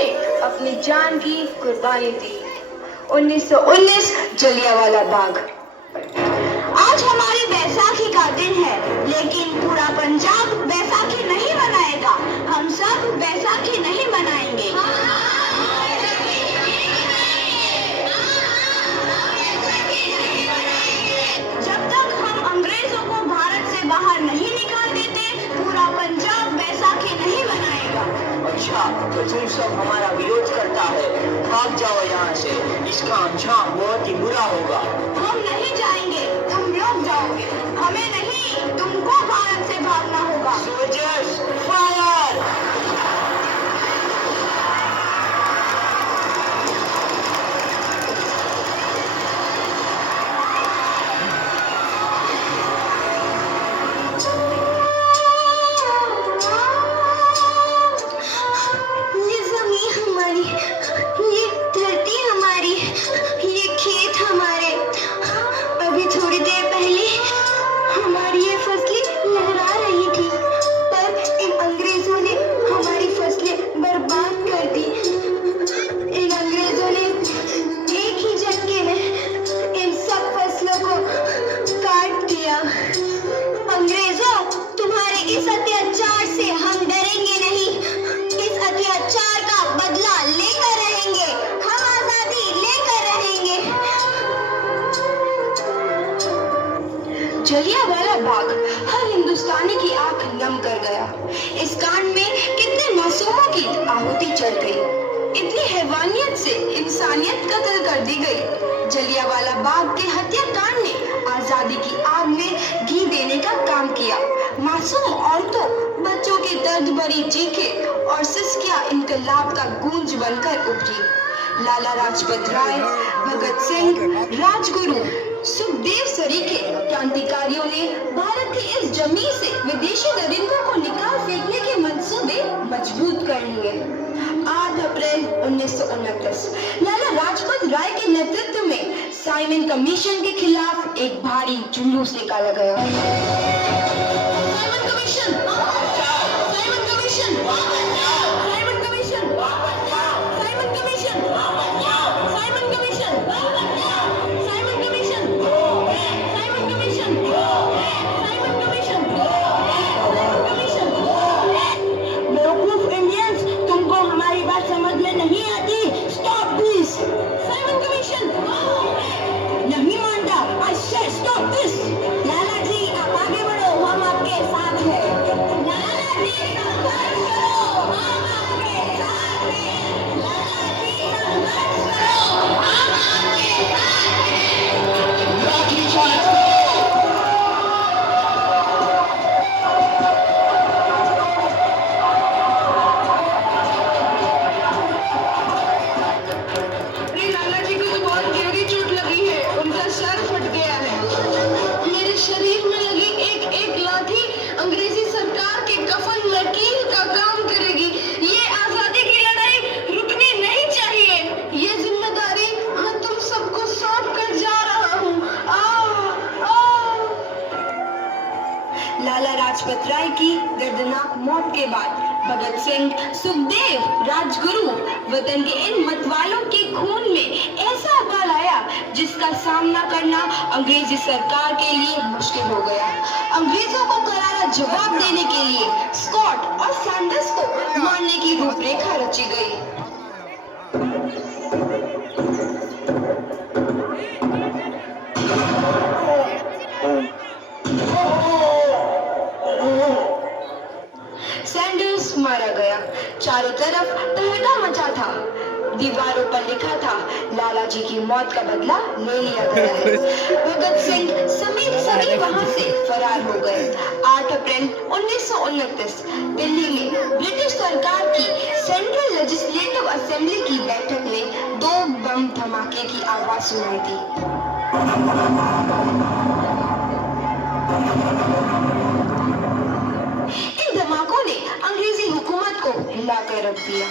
ने अपनी जान की कुर्बानी दी। 1919 जलियांवाला बाग। आज हमारी बैसाखी का दिन है, लेकिन पूरा पंजाब बैसाखी नहीं मनाएगा। हम सब बैसाखी नहीं मनाएंगे। जब तक हम अंग्रेजों को भारत से बाहर नहीं निकाल देते, पूरा पंजाब बैसाखी नहीं मनाएगा। अच्छा, तो तुम सब हमारा विरोध करता है, भाग जाओ यहाँ से। इसका अंजाम बहुत ही बुरा होगा। हम नहीं जाएंगे, तुम लोग जाओगे। हमें नहीं, तुमको भारत से भागना होगा। Soldiers fire! जलियांवाला बाग हर हिंदुस्तानी की आंख नम कर गया। इस कांड में कितने मासूमों की आहुति चढ़ गई। इतनी हैवानियत से इंसानियत कत्ल कर दी गई। जलियांवाला बाग के हत्याकांड ने आजादी की आग में घी देने का काम किया। मासूम औरतों, बच्चों की दर्द भरी चीखें और सिसकियां इनकलाब का गूंज बनकर उभरी। लाला लाजपत राय, भगत सिंह, राजगुरु, सुखदेव सरीखे क्रांतिकारियों ने भारत की इस जमीन से विदेशी दरिंदों को निकाल फेंकने के मंसूबे मजबूत कर लिए। 8 अप्रैल 1929 लाला लाजपत राय के नेतृत्व में साइमन कमीशन के खिलाफ एक भारी जुलूस निकाला गया। Simon commission, Simon commission, Simon commission, Simon commission, Simon commission, Simon commission, Simon commission, Simon commission, commission. बेवकूफ इंडियंस, तुमको हमारी बात समझ में नहीं आती। Stop this. साइमन कमीशन नहीं मानता। आई से स्टॉप दिस। लाला जी, आप आगे बढ़ो, हम आपके साथ हैं। लाला जी, संघर्ष करो, हम आपके साथ हैं। लाला जी, संघर्ष करो, हम आपके साथ हैं। लाठी चार्ज! लाला जी को तो बहुत गहरी चोट लगी है। उनका सर फट गया है। मेरे शरीर में लगी एक एक लाठी अंग्रेजी सरकार के कफन लकीर का काम करेगी। ये आजादी की लड़ाई रुकनी नहीं चाहिए। ये जिम्मेदारी मैं तुम सबको सौंप कर जा रहा हूँ। लाला लाजपत राय की दर्दनाक मौत के बाद भगत सिंह, सुखदेव, राजगुरु वतन के इन मतवालों के खून में ऐसा अकाल आया जिसका सामना करना अंग्रेजी सरकार के लिए मुश्किल हो गया। अंग्रेजों को करारा जवाब देने के लिए स्कॉट और सैंडर्स को मारने की रूपरेखा रची गई। सैंडर्स मारा गया। चारों तरफ तहलका मचा था। दीवारों पर लिखा था, लाला जी की मौत का बदला ले लिया गया है। भगत सिंह समेत सभी वहां से फरार हो गए। 8 अप्रैल 1929 दिल्ली में ब्रिटिश सरकार की सेंट्रल लेजिस्लेटिव असेंबली की बैठक में 2 बम धमाके की आवाज सुनाई दी। इन धमाकों ने अंग्रेजी हुकूमत को हिलाकर रख दिया।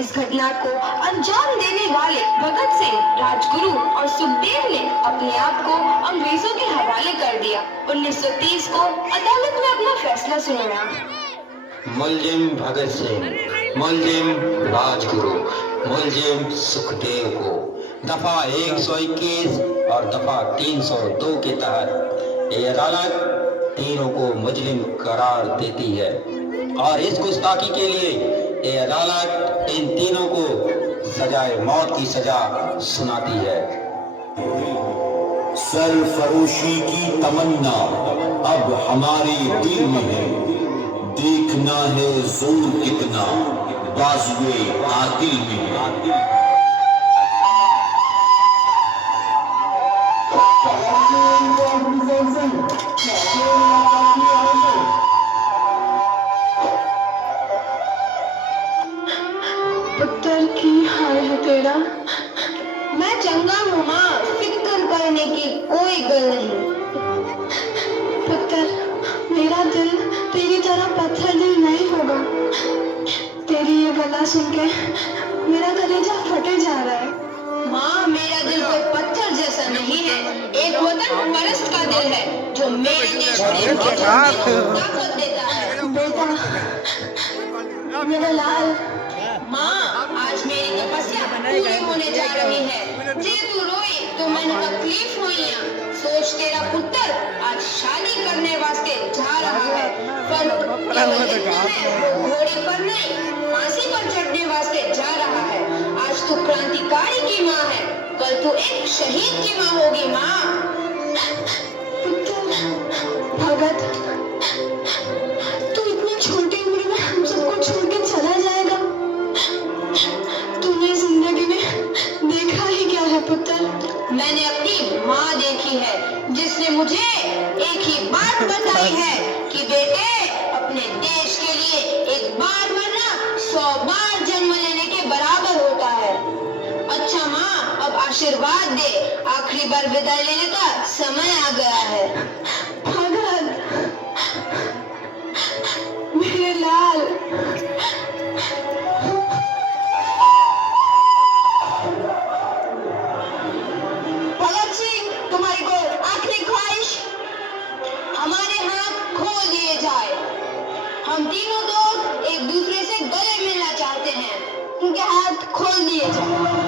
इस घटना को अंजाम देने वाले भगत सिंह, राजगुरु और सुखदेव ने अपने आप को अंग्रेजों के हवाले कर दिया। 1930 को अदालत में अपना फैसला सुनाया। मुलजिम भगत सिंह, मुलजिम राजगुरु, मुलजिम सुखदेव को दफा 121 और दफा 302 के तहत ये अदालत तीनों को मुजरिम करार देती है और इस गुस्ताखी के लिए ये अदालत इन तीनों को सजाए मौत की सजा सुनाती है। सरफरोशी की तमन्ना अब हमारे दिल में है, देखना है जोर कितना बाजुए आदिल में है। पुत्र की हाल है तेरा? मैं चंगा हूँ माँ, फिक्र करने की कोई गल नहीं। पुत्र, मेरा दिल तेरी तरह पत्थर दिल नहीं होगा। तेरी ये गला सुन के मेरा कलेजा फटे जा रहा है। माँ, मेरा दिल कोई पत्थर जैसा नहीं है, एक वतन परस्त का दिल है जो मेरे देश प्रेम की ताकत देता है। बेटा, मेरा लाल। माँ, आज मेरी तपस्या पूरी होने जा रही है। जे तू रोई तो मैंने तकलीफ हुई। सोच, तेरा पुत्र आज शादी करने वास्ते जा रहा है। फर्क केवल इतना है, वो घोड़े पर नहीं, फांसी पर चढ़ने वास्ते जा रहा है। आज तू क्रांतिकारी की माँ है, कल तू एक शहीद की माँ होगी। माँ, पुत्र, भगत, तू इतनी छोटी उम्र में हम सबको छोड़ के चला जाएगा? तूने जिंदगी में देखा ही क्या है पुत्र? मैंने अपनी माँ देखी है, जिसने मुझे एक ही बात बताई है कि बेटे, अपने देश के लिए एक बार मरना 100 बार जन्म लेने के बराबर होता है। अच्छा माँ, अब आशीर्वाद दे, आखिरी बार विदाई लेने का समय आ गया है। भगत, मेरे लाल। भगत सिंह, तुम्हारी को आखिरी ख्वाहिश? हमारे हाथ खोल दिए जाए। हम तीनों दोस्त एक दूसरे से गले मिलना चाहते हैं, उनके हाथ खोल दिए जाए।